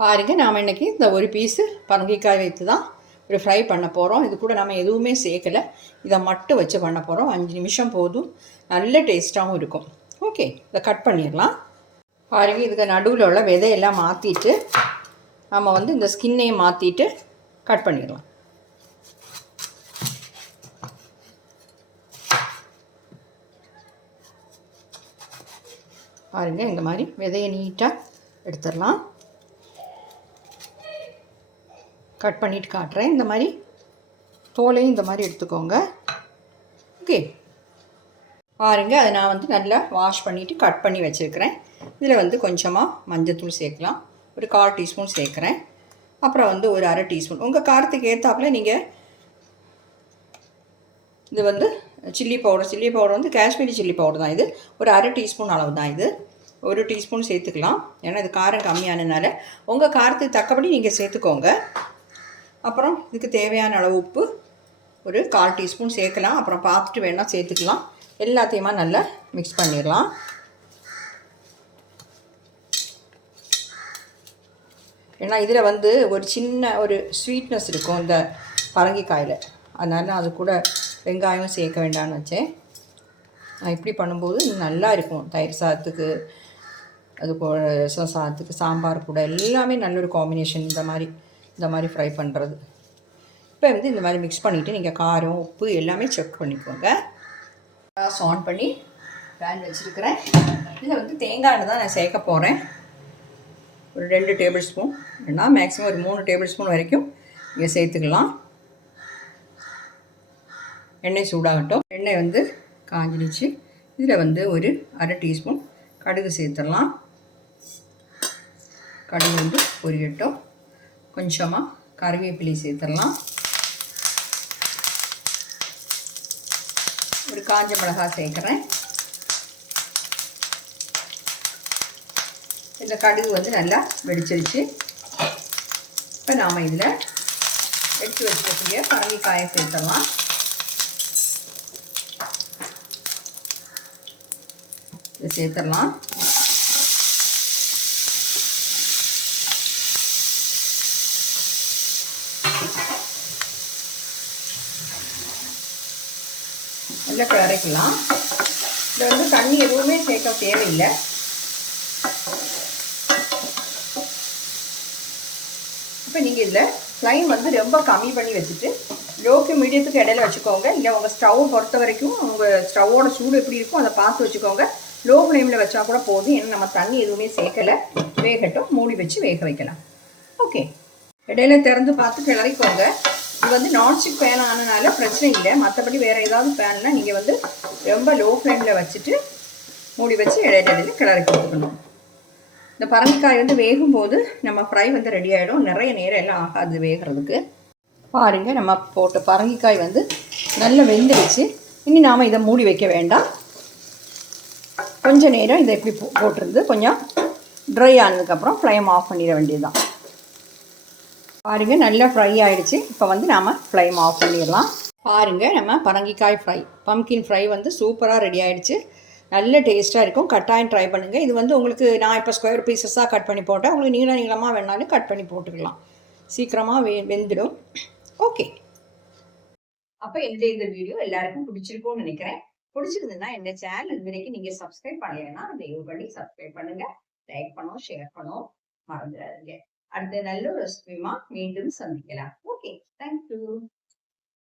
பாருங்கள் நாம் இன்னைக்கு இந்த ஒரு பீஸு பரங்கிக்காய் வைத்து தான் ஒரு ஃப்ரை பண்ண போகிறோம் இது கூட நம்ம எதுவுமே சேர்க்கலை. இதை மட்டும் வச்சு பண்ண போகிறோம் அஞ்சு நிமிஷம் போதும். நல்ல டேஸ்ட்டாகவும் இருக்கும். ஓகே இதை கட் பண்ணிடலாம். பாருங்கள் இதுக்கு நடுவில் உள்ள விதையெல்லாம் மாற்றிட்டு நம்ம வந்து இந்த ஸ்கின்னையும் மாற்றிட்டு கட் பண்ணிடலாம். பாருங்கள் இந்த மாதிரி விதையை நீட்டாக எடுத்துடலாம். கட் பண்ணிட்டு காட்டுறேன். இந்த மாதிரி தோலையும் இந்த மாதிரி எடுத்துக்கோங்க. ஓகே பாருங்கள் அதை நான் வந்து நல்லா வாஷ் பண்ணிவிட்டு கட் பண்ணி வச்சுருக்கிறேன். இதில் வந்து கொஞ்சமாக மஞ்சத்தூள் சேர்க்கலாம். ஒரு கால் டீஸ்பூன் சேர்க்குறேன். அப்புறம் வந்து ஒரு அரை டீஸ்பூன். உங்கள் காரத்துக்கு ஏற்றாப்புல நீங்கள் இது வந்து சில்லி பவுடர் சில்லி பவுடர் வந்து காஷ்மீரி சில்லி பவுடர் தான் இது. ஒரு அரை டீஸ்பூன் அளவு தான் இது. ஒரு டீஸ்பூன் சேர்த்துக்கலாம். ஏன்னா இது காரம் கம்மியானதுனால. உங்கள் காரத்துக்கு தக்கபடி நீங்கள் சேர்த்துக்கோங்க. அப்புறம் இதுக்கு தேவையான அளவு உப்பு ஒரு கால் டீஸ்பூன் சேர்க்கலாம். அப்புறம் பார்த்துட்டு வேணால் சேர்த்துக்கலாம். எல்லாத்தையுமா நல்லா மிக்ஸ் பண்ணிடலாம். ஏன்னா இதில் வந்து ஒரு சின்ன ஒரு ஸ்வீட்னஸ் இருக்கும் இந்த பரங்கிக்காயில். அதனால் அது கூட வெங்காயம் சேர்க்க வேண்டாம்னு வச்சேன். நான் இப்படி பண்ணும்போது நல்லா இருக்கும். தயிர் சாதத்துக்கு அது போல் ரசம் சாதத்துக்கு சாம்பார் கூட எல்லாமே நல்ல ஒரு காம்பினேஷன் இந்த மாதிரி. இந்த மாதிரி ஃப்ரை பண்ணுறது இப்போ வந்து இந்த மாதிரி மிக்ஸ் பண்ணிவிட்டு நீங்கள் காரம் உப்பு எல்லாமே செக் பண்ணிக்கோங்க. கேஸ் ஆன் பண்ணி பேன் வச்சுருக்கிறேன். இதில் வந்து தேங்காய் தான் நான் சேர்க்க போகிறேன் ஒரு ரெண்டு டேபிள் ஸ்பூன் இல்லைன்னா மேக்ஸிமம் ஒரு மூணு டேபிள் ஸ்பூன் வரைக்கும் இங்கே சேர்த்துக்கலாம். எண்ணெய் சூடாகட்டும். எண்ணெய் வந்து காஞ்சிடுச்சு. இதில் வந்து ஒரு அரை டீஸ்பூன் கடுகு சேர்த்துடலாம். கடுகு வந்து பொரியட்டும். கொஞ்சமாக கருவேப்பிலை சேர்த்துடலாம். ஒரு காஞ்ச மிளகாய் சேர்க்குறேன். இந்த கடுகு வந்து நல்லா வெடிச்சிருச்சு. இப்போ நாம் இதில் எடுத்து வச்சுக்கக்கூடிய பரங்கிக்காயை சேர்த்துடலாம். இதை சேர்த்துடலாம். நல்லா கிளறிக்கலாம் இதில் வந்து தண்ணி எதுவுமே சேர்க்க தேவையில்லை. இப்போ நீங்கள் இதில் ஃப்ளைம் வந்து ரொம்ப கம்மி பண்ணி வச்சுட்டு லோக்கு மீடியத்துக்கு இடையில வச்சுக்கோங்க. இல்லை உங்கள் ஸ்டவ் பொறுத்த வரைக்கும் உங்கள் ஸ்டவ்வோட சூடு எப்படி இருக்கும் அதை பார்த்து வச்சுக்கோங்க. லோ ஃப்ளேமில் வச்சா கூட போதும். ஏன்னா நம்ம தண்ணி எதுவுமே சேர்க்கலை. வேகட்டும். மூடி வச்சு வேக வைக்கலாம். ஓகே. இடையில திறந்து பார்த்து கிளறிக்கோங்க இது வந்து நான்ஸ்டிக் பேன் ஆனதுனால பிரச்சனை இல்லை. மற்றபடி வேறு ஏதாவது பேன்னா நீங்கள் வந்து ரொம்ப லோ ஃப்ளேமில் வச்சுட்டு மூடி வச்சு இடையில கிளறி கொடுத்துக்கணும். இந்த பரங்கிக்காய் வந்து வேகும் போது நம்ம ஃப்ரை வந்து ரெடி ஆகிடும் நிறைய நேரம் எல்லாம் ஆகாது வேகிறதுக்கு. பாருங்கள் நம்ம போட்ட பரங்கிக்காய் வந்து நல்லா வெந்துடுச்சு இனி நாம் இதை மூடி வைக்க வேண்டாம். கொஞ்சம் நேரம் இதை எப்படி போ போட்டிருந்து கொஞ்சம் ட்ரை ஆனதுக்கப்புறம் ஃப்ளேம் ஆஃப் பண்ணிட வேண்டியதுதான். பாருங்கள் நல்லா ஃப்ரை ஆகிடுச்சு இப்போ வந்து நாம் ஃப்ளைம் ஆஃப் பண்ணிடலாம். பாருங்கள் நம்ம பரங்கிக்காய் ஃப்ரை பம்கின் ஃப்ரை வந்து சூப்பராக ரெடி ஆகிடுச்சு நல்ல டேஸ்ட்டாக இருக்கும். கட்டாயம் ட்ரை பண்ணுங்கள் இது வந்து உங்களுக்கு நான் இப்போ ஸ்கொயர் பீசஸாக கட் பண்ணி போட்டேன். உங்களுக்கு நீள நீளமாக வேணாலும் கட் பண்ணி போட்டுக்கலாம். சீக்கிரமாக வெ வெந்துடும். ஓகே அப்போ இந்த இந்த வீடியோ எல்லாருக்கும் பிடிச்சிருக்கும்னு நினைக்கிறேன். பிடிச்சிருந்ததுன்னா இந்த சேனல் இது வரைக்கும் நீங்கள் சப்ஸ்கிரைப் பண்ணலைன்னா தயவு பண்ணி சப்ஸ்கிரைப் பண்ணுங்கள் லைக் பண்ணோம் ஷேர் பண்ணோம் மறந்துடாதீங்க. அடுத்த நல்ல ஒரு ரெசிபியுமா மீண்டும் சந்திக்கலாம். Okay thank you